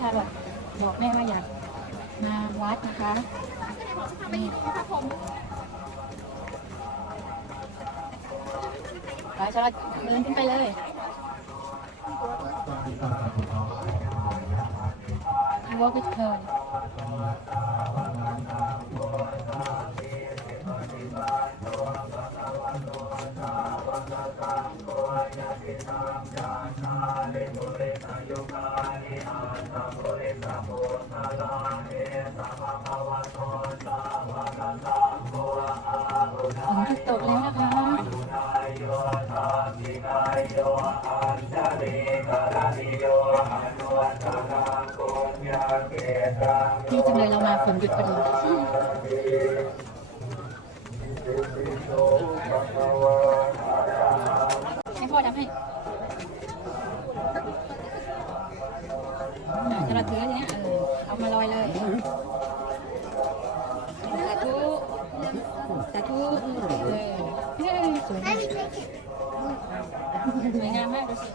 ชาลอตบอกแม่ว่าอยากมาวัดนะคะไปชาลอตเดินขึ้นไปเลย walk with her ฝนจะตกแล้วนะคะดีจังเลยเรามาฝนหยุดพอดีให้ พ่อทำให้อะจะเราถืออันเนี้ยเออเอามาลอยเลยสาธุสาธุเออเฮ้ยสวย Let me take it. สวยงามมากดูสิ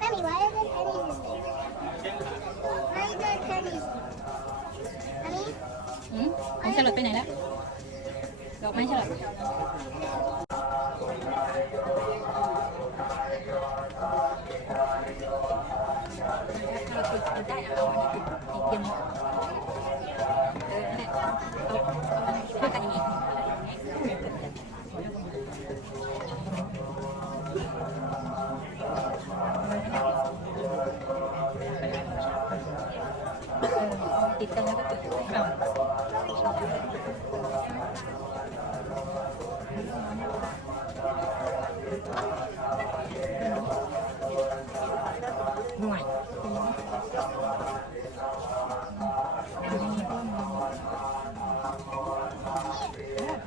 Mommy, why are there pennies in there? Why are there pennies? Mommy, อืมของฉลอดไปไหนแล้วดอกไม้ฉลอด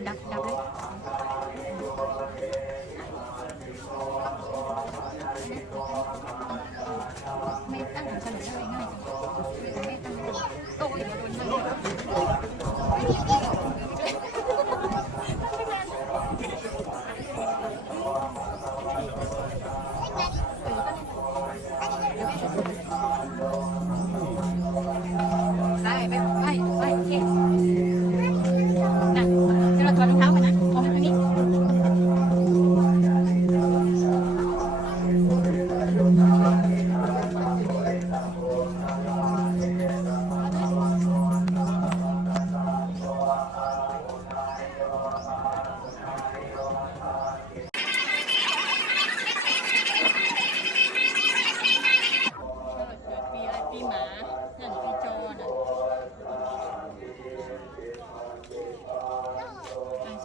ดับดับ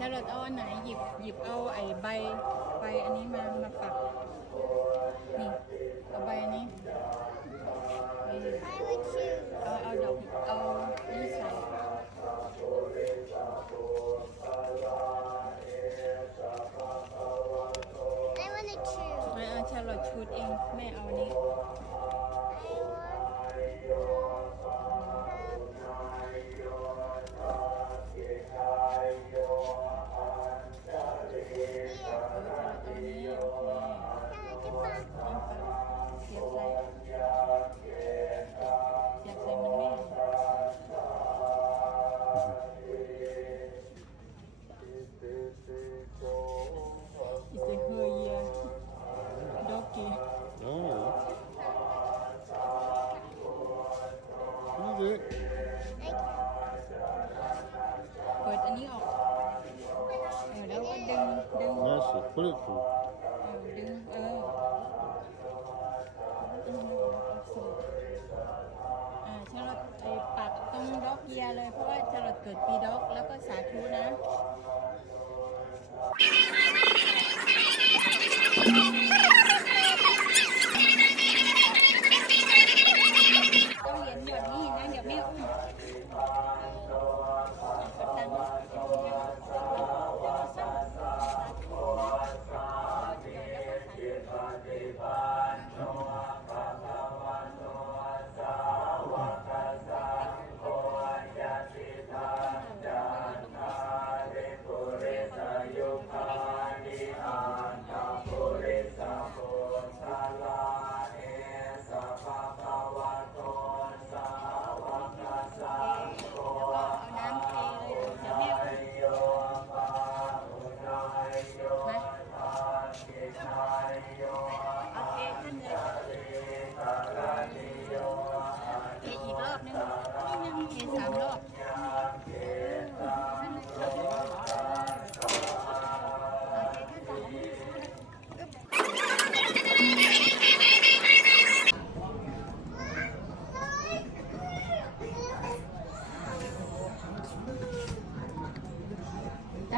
ชาลอตเอาอันไหนหยิบหยิบเอาไอ้ใบใบอันนี้มามาปักนี่เอาใบอันนี้ I would choose. เอาเอาดอกเอา ง Mercy. Put it through. เออดึงเอออ่าชาลอตไอ้ปักตรงด็อกเยียเลย เพราะว่าชาลอตเกิดปีด็อกแล้วก็สาธุนะ ต้องเหรียญหยดนี้นะ เดี๋ยวแม่อุ้ม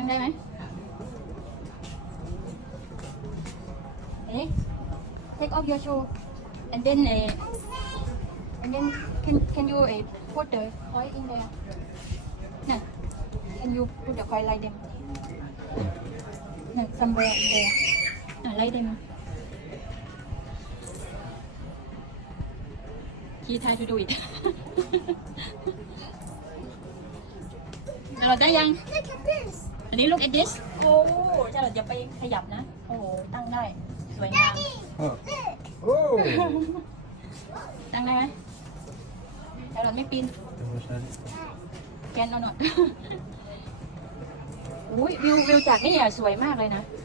งได้ไหมเอ๊ะ take off your shoe and then uh, and then can can you uh, put the coin in there น่ะ can you put the coin like them น่ะ somewhere in there อะ like them he try to do it เราได้ยัง Look at this. อันนี้ look at this โอ้จะเราอย่าไปขยับนะ โอ้โหตั้งได้ สวยงาม Daddy, Huh. look. Oh! ตั้งได้ไหมแต่เราไม่ปีน แกนเอาหน่อย อุ้ยวิววิวจากนี่อะสวยมากเลยนะ Daddy,